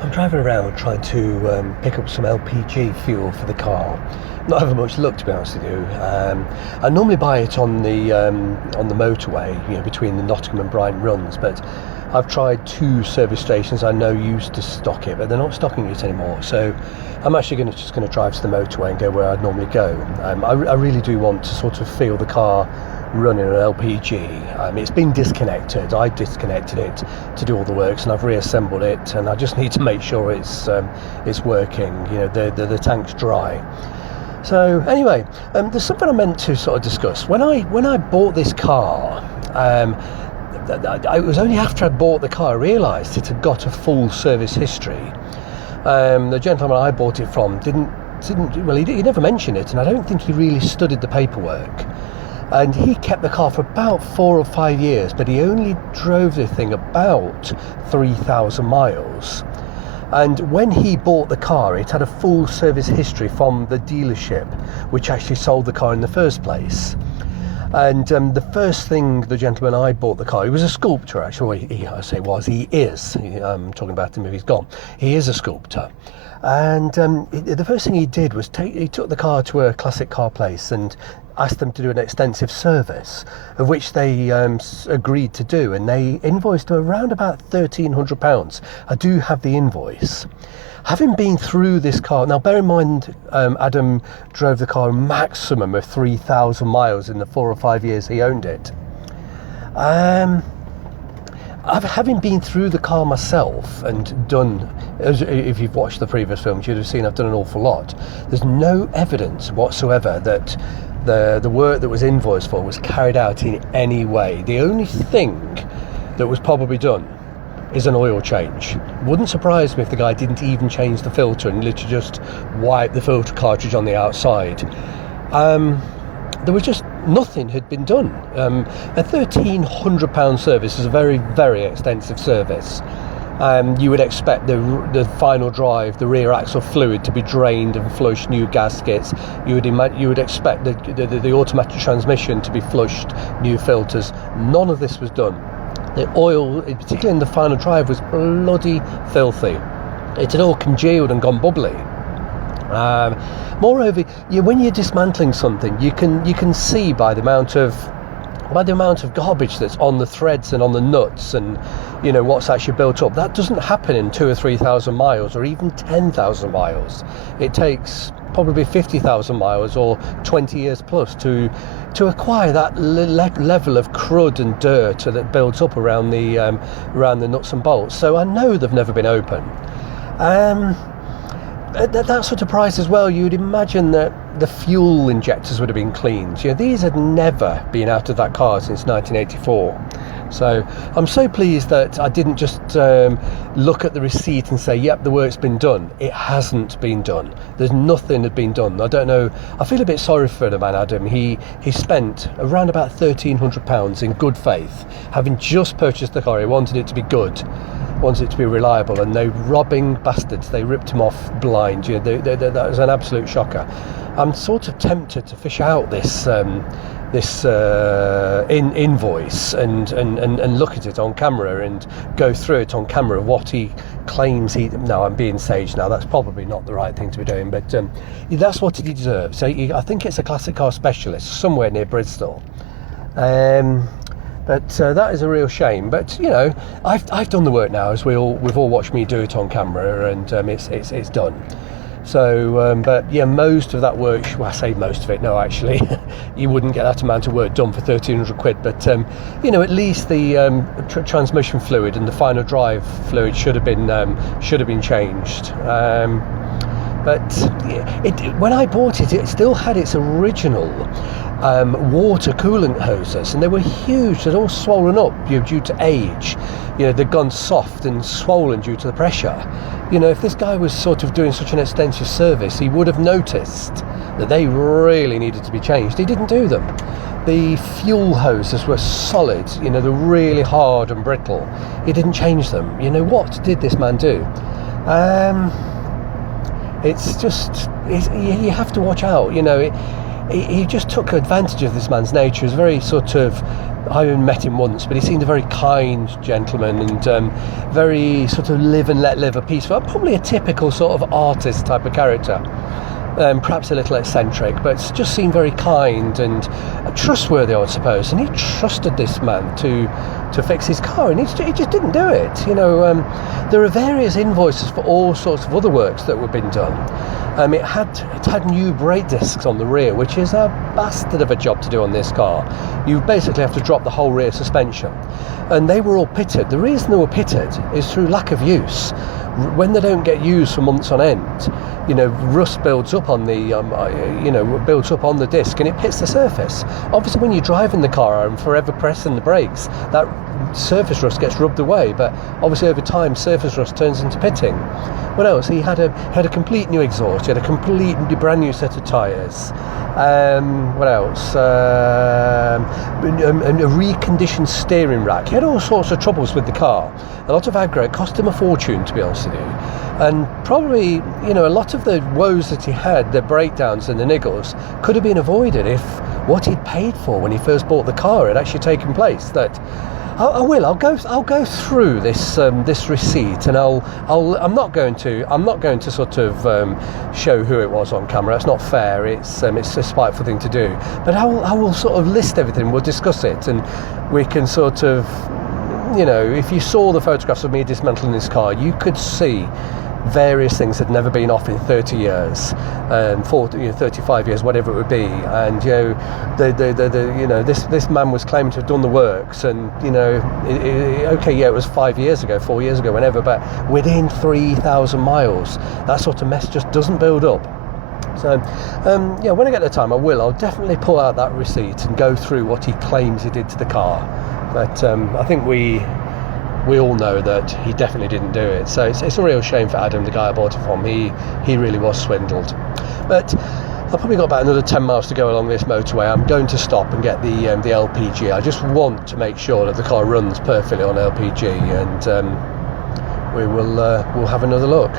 I'm driving around trying to pick up some LPG fuel for the car. Not having much luck, to be honest with you. I normally buy it on the motorway, between the Nottingham and Brighton runs. But I've tried two service stations I know used to stock it, but they're not stocking it anymore. So I'm actually just going to drive to the motorway and go where I'd normally go. I really do want to sort of feel the car running on LPG. It's been disconnected. I disconnected it to do all the works, and I've reassembled it, and I just need to make sure it's working. The tank's dry. So anyway, there's something I meant to sort of discuss. When I bought this car, it was only after I bought the car I realised it had got a full service history. The gentleman I bought it from didn't he never mentioned it, and I don't think he really studied the paperwork. And he kept the car for about 4 or 5 years, but he only drove the thing about 3,000 miles. And when he bought the car, it had a full service history from the dealership, which actually sold the car in the first place. And the first thing the gentleman I bought the car, he was a sculptor actually. He is. I'm talking about him if he's gone. He is a sculptor. And the first thing he did was he took the car to a classic car place and asked them to do an extensive service, of which they agreed to do, and they invoiced around about £1,300. I do have the invoice. Having been through this car, now bear in mind, Adam drove the car a maximum of 3,000 miles in the 4 or 5 years he owned it. Having been through the car myself and done, if you've watched the previous films, you'd have seen I've done an awful lot. There's no evidence whatsoever that the work that was invoiced for was carried out in any way. The only thing that was probably done is an oil change. Wouldn't surprise me if the guy didn't even change the filter and literally just wipe the filter cartridge on the outside. There was just nothing had been done. A £1,300 service is a very, very extensive service. You would expect the final drive, the rear axle fluid, to be drained and flushed, new gaskets. You would expect the automatic transmission to be flushed, new filters. None of this was done. The oil, particularly in the final drive, was bloody filthy. It had all congealed and gone bubbly. Moreover, when you're dismantling something, you can see by the amount of garbage that's on the threads and on the nuts, and what's actually built up. That doesn't happen in 2,000 or 3,000 miles, or even 10,000 miles. It takes probably 50,000 miles or 20 years plus to acquire that level of crud and dirt that builds up around the nuts and bolts. So I know they've never been open. At that sort of price as well, you would imagine that the fuel injectors would have been cleaned. These had never been out of that car since 1984. So I'm so pleased that I didn't just look at the receipt and say, yep, the work's been done. It hasn't been done. There's nothing had been done. I don't know. I feel a bit sorry for the man, Adam. He spent around about £1,300 in good faith, having just purchased the car. He wanted it to be good, wanted it to be reliable, and they robbing bastards. They ripped him off blind. That was an absolute shocker. I'm sort of tempted to fish out this invoice and look at it on camera and go through it on camera, what he claims no, I'm being saged now, that's probably not the right thing to be doing, but that's what he deserves. So I think it's a classic car specialist somewhere near Bristol. But that is a real shame. But I've done the work now, as we've all watched me do it on camera, and it's done. So, but yeah, most of that work, well, I say most of it, no, actually, you wouldn't get that amount of work done for £1,300. But, at least the transmission fluid and the final drive fluid should have been changed. But when I bought it, it still had its original water coolant hoses, and they were huge. They'd all swollen up due to age. They'd gone soft and swollen due to the pressure. If this guy was sort of doing such an extensive service, he would have noticed that they really needed to be changed. He didn't do them. The fuel hoses were solid, they're really hard and brittle. He didn't change them. What did this man do? It's just, you have to watch out. He just took advantage of this man's nature. He's very sort of I only met him once, but he seemed a very kind gentleman and very sort of live and let live, a peaceful, probably a typical sort of artist type of character. Perhaps a little eccentric, but just seemed very kind and trustworthy, I suppose. And he trusted this man to fix his car, and he just didn't do it. There are various invoices for all sorts of other works that were being done. It had new brake discs on the rear, which is a bastard of a job to do on this car. You basically have to drop the whole rear suspension, and they were all pitted. The reason they were pitted is through lack of use. When they don't get used for months on end, rust builds up on the builds up on the disc, and it pits the surface. Obviously, when you're driving the car and forever pressing the brakes, that surface rust gets rubbed away. But obviously, over time, surface rust turns into pitting. What else? He had a complete new exhaust. He had a completely brand new set of tyres. What else? A reconditioned steering rack. He had all sorts of troubles with the car. A lot of aggro. It cost him a fortune, to be honest with you. And probably, a lot of the woes that he had, the breakdowns and the niggles, could have been avoided if what he'd paid for when he first bought the car had actually taken place. That I'll go through this receipt, and I'm not going to sort of show who it was on camera. That's not fair. It's a spiteful thing to do. But I will sort of list everything. We'll discuss it, and we can sort of, if you saw the photographs of me dismantling this car, you could see various things had never been off in 30 years, 35 years, whatever it would be. And this man was claiming to have done the works, and it was 5 years ago, 4 years ago, whenever, but within 3,000 miles, that sort of mess just doesn't build up. So when I get the time, I'll definitely pull out that receipt and go through what he claims he did to the car. But I think we all know that he definitely didn't do it. So it's a real shame for Adam, the guy I bought it from. He really was swindled. But I've probably got about another 10 miles to go along this motorway. I'm going to stop and get the LPG. I just want to make sure that the car runs perfectly on LPG, and we'll have another look.